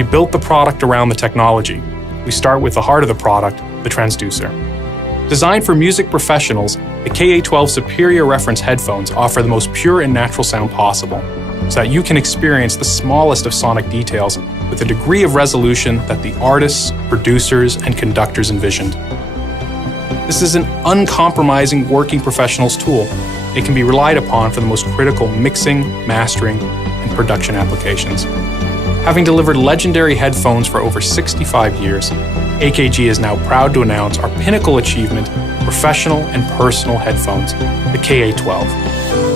We built the product around the technology. We start with the heart of the product, the transducer. Designed for music professionals, the K812 superior reference headphones offer the most pure and natural sound possible, so that you can experience the smallest of sonic details with a degree of resolution that the artists, producers, and conductors envisioned. This is an uncompromising working professional's tool. It can be relied upon for the most critical mixing, mastering, and production applications. Having delivered legendary headphones for over 65 years, AKG is now proud to announce our pinnacle achievement, professional and personal headphones, the K812.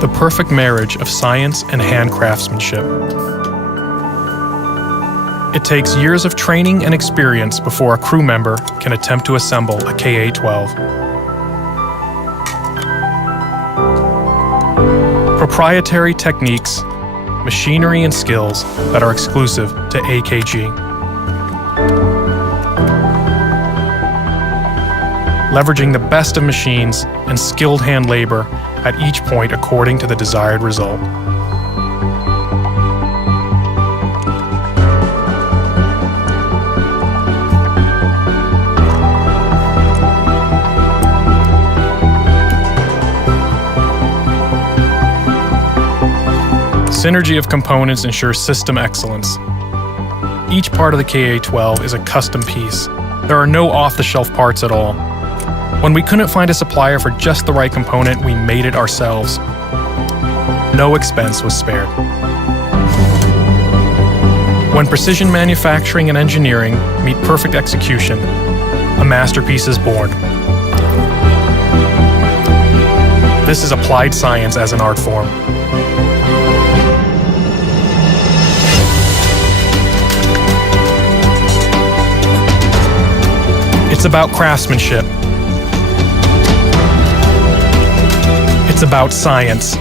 The perfect marriage of science and hand craftsmanship. It takes years of training and experience before a crew member can attempt to assemble a K812. Proprietary techniques, machinery and skills that are exclusive to AKG. Leveraging the best of machines and skilled hand labor at each point according to the desired result. Synergy of components ensures system excellence. Each part of the K812 is a custom piece. There are no off-the-shelf parts at all. When we couldn't find a supplier for just the right component, we made it ourselves. No expense was spared. When precision manufacturing and engineering meet perfect execution, a masterpiece is born. This is applied science as an art form. It's about craftsmanship. It's about science.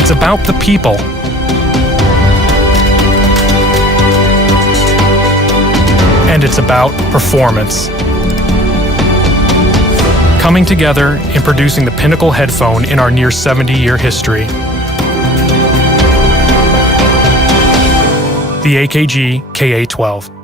It's about the people. And it's about performance. Coming together in producing the pinnacle headphone in our near 70-year history. The AKG K812.